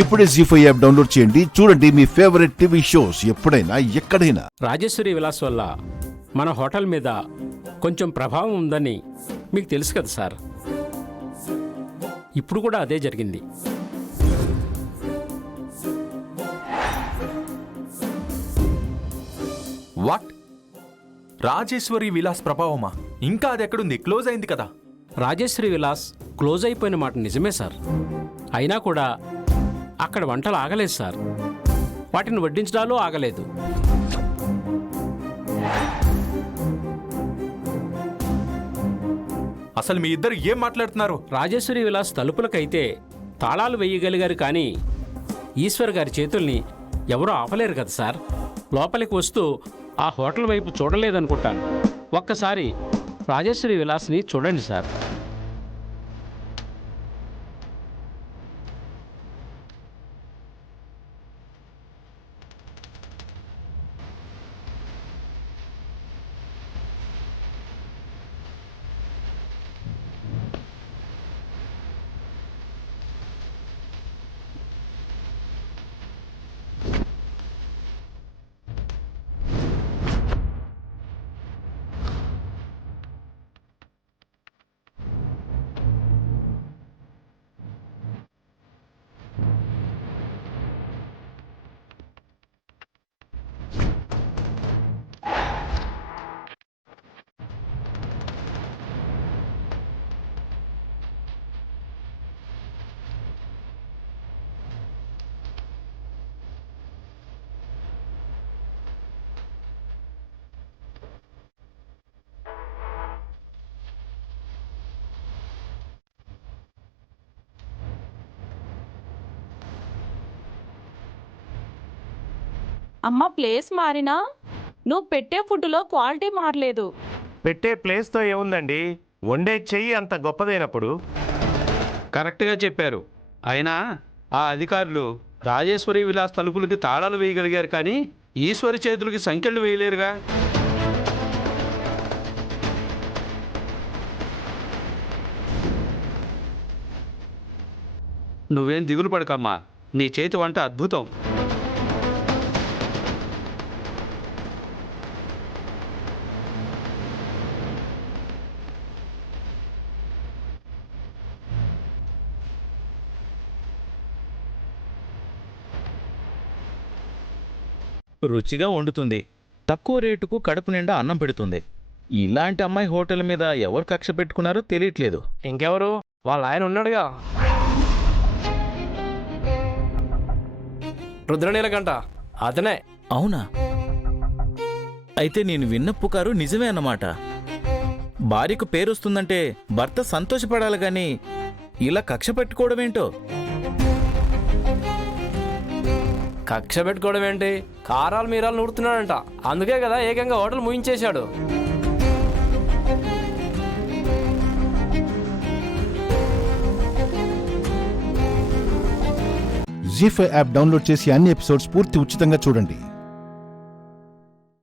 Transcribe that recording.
ఇప్పుడే జీ5 app download చేయండి. చూడండి మీ ఫేవరెట్ టీవీ షోస్ ఎప్పుడైనా ఎక్కడైనా. రాజేశ్వరి విలాస్ వల్ల మన హోటల్ మీద కొంచెం ప్రభావం ఉందని మీకు తెలుసు కదా సార్. ఇప్పుడు కూడా అదే జరిగింది. వాట్? రాజేశ్వరి విలాస్ ప్రభావమా? ఇంకా అది ఎక్కడుంది? క్లోజ్ అయింది కదా. రాజేశ్వరి విలాస్ క్లోజ్ అయిపోయిన మాట నిజమే సార్. అయినా కూడా అక్కడ వంటలు ఆగలేదు సార్. వాటిని వడ్డించడాలు ఆగలేదు. అసలు మీ ఇద్దరు ఏం మాట్లాడుతున్నారు? రాజేశ్వరి విలాస్ తలుపులకైతే తాళాలు వేయగలిగారు, కానీ ఈశ్వర్ గారి చేతుల్ని ఎవరూ ఆపలేరు కదా సార్. లోపలికి వస్తూ ఆ హోటల్ వైపు చూడలేదనుకుంటాను. ఒక్కసారి రాజేశ్వరి విలాస్ని చూడండి సార్. అమ్మ, ప్లేస్ మారినా నువ్వు పెట్టే ఫుడ్లో క్వాలిటీ మారలేదు. పెట్టే ప్లేస్తో ఏముందండి, వండే చెయ్యి అంత గొప్పదైనప్పుడు. కరెక్ట్గా చెప్పారు. అయినా ఆ అధికారులు రాజేశ్వరి విలాస్ తలుపులకి తాళాలు వేయగలిగారు, కానీ ఈశ్వరి చేతులకి సంఖ్యలు వేయలేరుగా. నువ్వేం దిగులు పడకమ్మా, నీ చేతి వంట అద్భుతం. రుచిగా వండుతుంది, తక్కువ రేటుకు కడుపు నిండా అన్నం పెడుతుంది. ఇలాంటి అమ్మాయి హోటల్ మీద ఎవరు కక్ష పెట్టుకున్నారో తెలియట్లేదు. ఇంకెవరు? వాళ్ళ ఆయన ఉన్నాడుగా, రుద్రనీలకంట. అతనే. అవునా? అయితే నేను విన్న పుకారు నిజమే అన్నమాట. భార్యకు పేరొస్తుందంటే భర్త సంతోషపడాలి గాని ఇలా కక్ష పెట్టుకోవడమేంటో. కక్ష పెట్టుకోవడం ఏంటి? కారాలు మీరాలు నూడుతున్నాడంట. అందుకే కదా ఏకంగా హోటల్ ముయించేశాడు. జీ5 యాప్ డౌన్లోడ్ చేసి అన్ని ఎపిసోడ్స్ పూర్తి ఉచితంగా చూడండి.